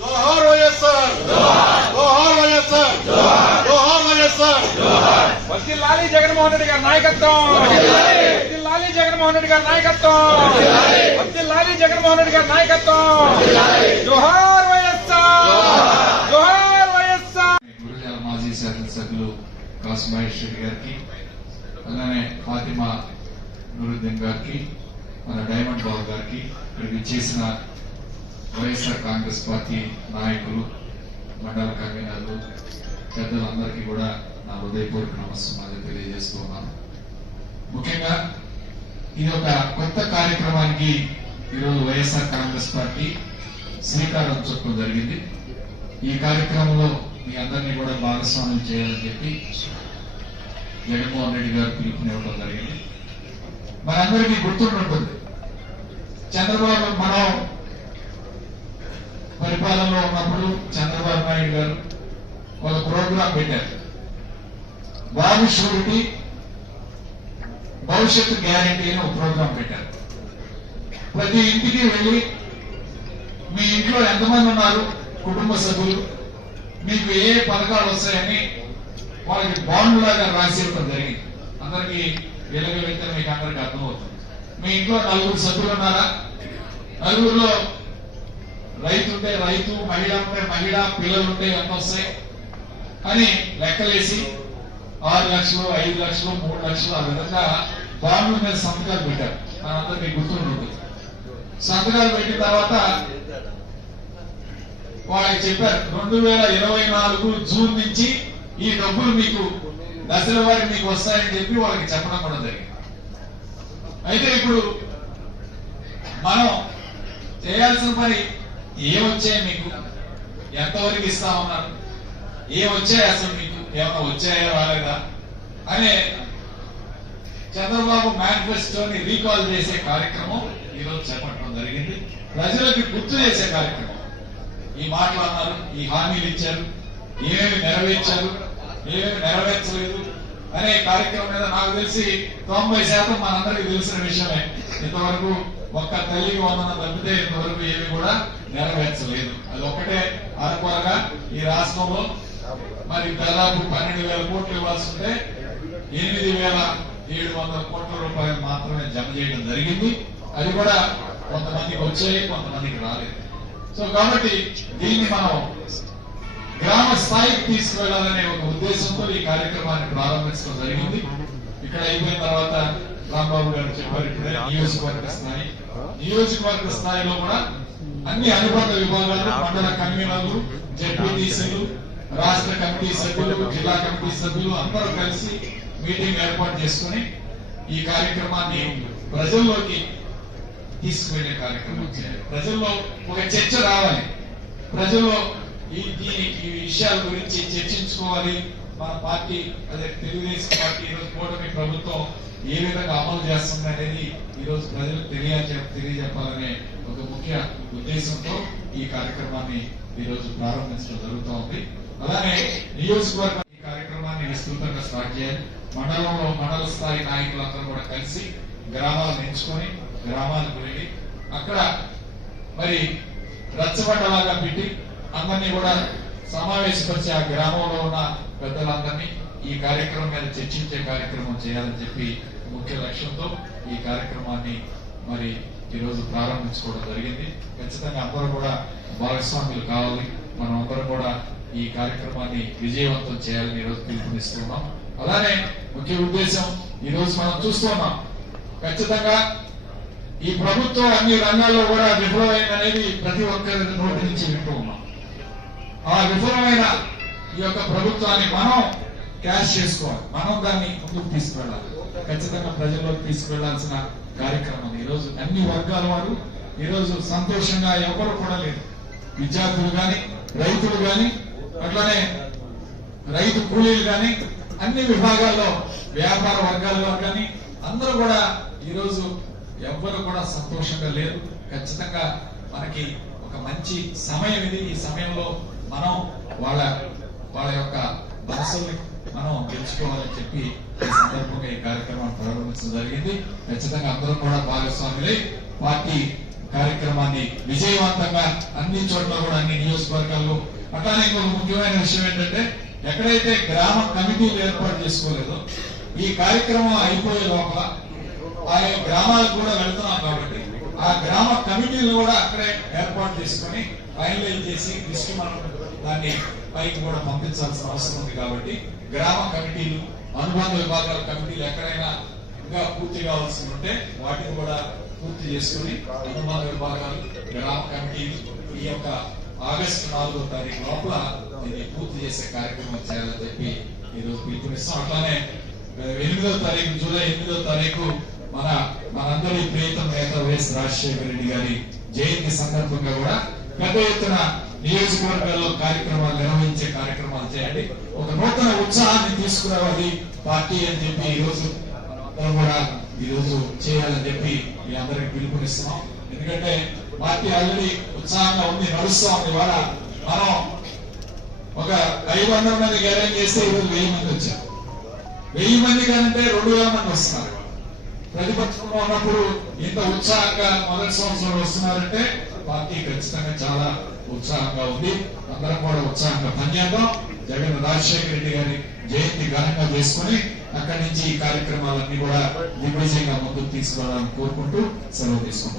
జోహార్ వైఎస్ఆర్ జోహార్ వైఎస్ఆర్ జోహార్ వైఎస్ఆర్ వర్ధిల్లాలి జగన్మోహన్ రెడ్డి గారి నాయకత్వం వర్ధిల్లాలి జగన్మోహన్ రెడ్డి గారి నాయకత్వం వర్ధిల్లాలి జగన్మోహన్ రెడ్డి గారి నాయకత్వం జోహార్ వైఎస్ఆర్ జోహార్ వైఎస్ఆర్ గురజాల మాజీ శాసనసభ్యులు కాసు మహేష్ రెడ్డి గారికి అలానే ఫాతిమా నూరుద్దీన్ గారికి మన డైమండ్ బాబు గారికి ఇక్కడికి చేసిన వైఎస్ఆర్ కాంగ్రెస్ పార్టీ నాయకులు మండల కన్వీనర్లు పెద్దలందరికీ కూడా నా హృదయపూర్వక నమస్కారాలు తెలియజేస్తున్నాను ముఖ్యంగా ఇది ఒక కొత్త కార్యక్రమానికి ఈరోజు వైఎస్ఆర్ కాంగ్రెస్ పార్టీ శ్రీకారం చుట్టం జరిగింది. ఈ కార్యక్రమంలో మీ అందరినీ కూడా భాగస్వామ్యం చేయాలని చెప్పి జగన్మోహన్ రెడ్డి గారు పిలుపునివ్వడం జరిగింది. మనందరికీ గుర్తుంటుంది చంద్రబాబు మనం పరిపాలనలో ఉన్నప్పుడు చంద్రబాబు నాయుడు గారు ఒక ప్రోగ్రాం పెట్టారు. బాబు షూరిటీ భవిష్యత్తు గ్యారంటీ అని ఒక ప్రోగ్రాం పెట్టారు. ప్రతి ఇంటికి వెళ్ళి మీ ఇంట్లో ఎంతమంది ఉన్నారు? కుటుంబ సభ్యులు. మీకు ఏ పథకాలు వస్తాయని వాళ్ళకి బాండ్ లాగా రాసి ఇవ్వడం జరిగింది. అందరికి వెలుగు వెళ్తే మీకు అందరికి అర్థమవుతుంది. మీ ఇంట్లో నలుగురు సభ్యులు ఉన్నారా? నలుగురిలో రైతు ఉంటే రైతు మహిళ ఉంటే మహిళ పిల్లలు ఉంటే ఎంత వస్తాయి? అని లెక్కలేసి ఆరు లక్షలు ఐదు లక్షలు మూడు లక్షలు ఆ విధంగా బాండ్ల మీద సంతకాలు పెట్టారు. మనందరికీ గుర్తుంటుంది. సంతకాలు పెట్టిన తర్వాత వాళ్ళకి చెప్పారు రెండు వేల ఇరవై నాలుగు జూన్ నుంచి ఈ డబ్బులు మీకు దశల వారి మీకు వస్తాయని చెప్పి వాళ్ళకి చెప్పడం కూడా జరిగింది. అయితే ఇప్పుడు మనం చేయాల్సిన పని ఏమొచ్చాయి మీకు? ఎంతవరకు ఇస్తా ఉన్నారు ఏమొచ్చాయి అసలు మీకు? ఏమైనా వచ్చాయా రాలేదా? అనే చంద్రబాబు మేనిఫెస్టోని రీకాల్ చేసే కార్యక్రమం ఈరోజు చేపట్టడం జరిగింది. ప్రజలకు గుర్తు చేసే కార్యక్రమం. ఈ మాటలు అన్నారు ఈ హామీలు ఇచ్చారు ఏమేమి నెరవేర్చారు ఏమేమి నెరవేర్చలేదు అనే కార్యక్రమం మీద నాకు తెలిసి తొంభై శాతం మనందరికీ తెలిసిన విషయమే. ఇంతవరకు ఒక్క తల్లి వందన తప్పితే ఇంతవరకు ఏమి కూడా నెరవేర్చలేదు. అది ఒక్కటే అనుకోనగా ఈ రాష్ట్రంలో మరి దాదాపు పన్నెండు వేల కోట్లు ఇవ్వాల్సి ఉంటే ఎనిమిది వేల ఏడు వందల కోట్ల రూపాయలు మాత్రమే జమ చేయడం జరిగింది. అది కూడా కొంతమందికి వచ్చాయి కొంతమందికి రాలేదు. సో కాబట్టి దీన్ని మనం గ్రామ స్థాయికి తీసుకువెళ్ళాలనే ఒక ఉద్దేశంతో ఈ కార్యక్రమాన్ని ప్రారంభించడం జరిగింది. ఇక్కడ అయిపోయిన తర్వాత రాంబాబు గారు చెప్పారు ఇప్పుడే నియోజకవర్గ స్థాయి నియోజకవర్గ స్థాయిలో కూడా అన్ని అనుబంధ విభాగాలు మండల కన్వీనర్లు జడ్పీటీసీలు రాష్ట్ర కమిటీ సభ్యులు జిల్లా కమిటీ సభ్యులు అందరూ కలిసి మీటింగ్ ఏర్పాటు చేసుకుని ఈ కార్యక్రమాన్ని ప్రజల్లోకి తీసుకువెళ్ళే కార్యక్రమం చేయాలి. ప్రజల్లో ఒక చర్చ రావాలి. ప్రజల్లో ఈ దీని విషయాల గురించి చర్చించుకోవాలి. మన పార్టీ అదే తెలుగుదేశం పార్టీ ఈరోజు కూటమి ప్రభుత్వం ఏ విధంగా అమలు చేస్తుంది అనేది ఈ రోజు ప్రజలకు తెలియ తెలియజెప్పాలనే ఒక ముఖ్య ఉద్దేశంతో ఈ కార్యక్రమాన్ని ఈ రోజు ప్రారంభించడం జరుగుతూ ఉంది. అలానే నియోజకవర్గం ఈ కార్యక్రమాన్ని విస్తృతంగా స్టార్ట్ చేయాలి. మండలంలో మండల స్థాయి నాయకులందరూ కూడా కలిసి గ్రామాలను ఎంచుకొని గ్రామాలకు వెళ్ళి అక్కడ మరి రచ్చబండలాగా పెట్టి అందరినీ కూడా సమావేశపరిచి ఆ గ్రామంలో ఉన్న పెద్దలందరినీ ఈ కార్యక్రమం మీద చర్చించే కార్యక్రమం చేయాలని చెప్పి ముఖ్య లక్ష్యంతో ఈ కార్యక్రమాన్ని మరి ఈరోజు ప్రారంభించుకోవడం జరిగింది. ఖచ్చితంగా అందరూ కూడా భాగస్వాములు కావాలి. మనం అందరం కూడా ఈ కార్యక్రమాన్ని విజయవంతం చేయాలని ఈ రోజు పిలుపునిస్తున్నాం. అలానే ముఖ్య ఉద్దేశం ఈ రోజు మనం చూస్తున్నాం ఖచ్చితంగా ఈ ప్రభుత్వం అన్ని రంగాల్లో కూడా విఫలమైందనేది ప్రతి ఒక్కరి నోటి నుంచి వింటూ ఉన్నాం. ఆ విఫలమైన ఈ యొక్క ప్రభుత్వాన్ని మనం క్యాష్ చేసుకోవాలి. మనం దాన్ని ముందుకు తీసుకువెళ్ళాలి. ఖచ్చితంగా ప్రజల్లోకి తీసుకువెళ్ళాల్సిన కార్యక్రమం ఈ రోజు అన్ని వర్గాల వారు ఈ రోజు సంతోషంగా ఎవరు కూడా లేరు. విద్యార్థులు గాని రైతులు గాని అట్లానే రైతు కూలీలు గాని అన్ని విభాగాల్లో వ్యాపార వర్గాల్లో కానీ అందరూ కూడా ఈరోజు ఎవ్వరు కూడా సంతోషంగా లేరు. ఖచ్చితంగా మనకి ఒక మంచి సమయం ఇది. ఈ సమయంలో మనం వాళ్ళ వాళ్ళ యొక్క మనసుల్ని మనం గెలుచుకోవాలని చెప్పి ఈ సందర్భంగా ఈ కార్యక్రమాన్ని ప్రారంభించడం జరిగింది. ఖచ్చితంగా అందరం కూడా భాగస్వాములై పార్టీ కార్యక్రమాన్ని విజయవంతంగా అన్ని చోట్ల కూడా అన్ని నియోజకవర్గాల్లో. అట్లానే ఇంకొక ముఖ్యమైన విషయం ఏంటంటే ఎక్కడైతే గ్రామ కమిటీలు ఏర్పాటు చేసుకోలేదో ఈ కార్యక్రమం అయిపోయే లోపల ఆయా గ్రామాలకు కూడా వెళ్తున్నాం కాబట్టి ఆ గ్రామ కమిటీలు కూడా అక్కడే ఏర్పాటు చేసుకొని ఫైనలైజ్ చేసి లిస్ట్ మనం దాన్ని పైకి కూడా పంపించాల్సిన అవసరం ఉంది కాబట్టి గ్రామ కమిటీలు అనుబంధ విభాగాల కమిటీలు ఎక్కడైనా ఇంకా పూర్తి కావాల్సి ఉంటే వాటిని కూడా పూర్తి చేసుకుని అనుబంధ విభాగాలు గ్రామ కమిటీలు ఈ యొక్క ఆగస్టు నాలుగో తారీఖు లోపల దీన్ని పూర్తి చేసే కార్యక్రమం చేయాలని చెప్పి ఈరోజు పిలుపునిస్తాం. అట్లానే ఎనిమిదో తారీఖు జూలై ఎనిమిదో తారీఖు మన మనందరి ప్రియతమ నేత వైఎస్ రాజశేఖర రెడ్డి గారి జయంతి సందర్భంగా కూడా పెద్ద ఎత్తున నియోజకవర్గాల్లో కార్యక్రమాలు నిర్వహించే కార్యక్రమాలు చేయండి. ఒక నూతన ఉత్సాహాన్ని తీసుకురావాలి పార్టీ అని చెప్పి ఈ రోజు కూడా ఈ రోజు చేయాలని చెప్పి మీ అందరికి పిలుపునిస్తున్నాం. ఎందుకంటే పార్టీ ఆల్రెడీ ఉత్సాహంగా ఉంది నడుస్తా ఉంది. వాళ్ళ మనం ఒక ఐదు వందల మంది గ్యారెంట్ చేస్తే ఈరోజు వెయ్యి మంది వచ్చారు. వెయ్యి మంది కంటే రెండు వేల మంది వస్తున్నారు. ప్రతిపక్షంలో ఉన్నప్పుడు ఇంత ఉత్సాహంగా మొదటి సంవత్సరం వస్తున్నారంటే పార్టీ ఖచ్చితంగా చాలా ఉత్సాహంగా ఉంది. అందరం కూడా ఉత్సాహంగా పనిచేద్దాం. జగన్ రాజశేఖర రెడ్డి గారి జయంతి ఘనంగా చేసుకుని అక్కడి నుంచి ఈ కార్యక్రమాలన్నీ కూడా దిగ్విజయంగా ముందుకు తీసుకురావాలని కోరుకుంటూ సెలవు తీసుకుంటాం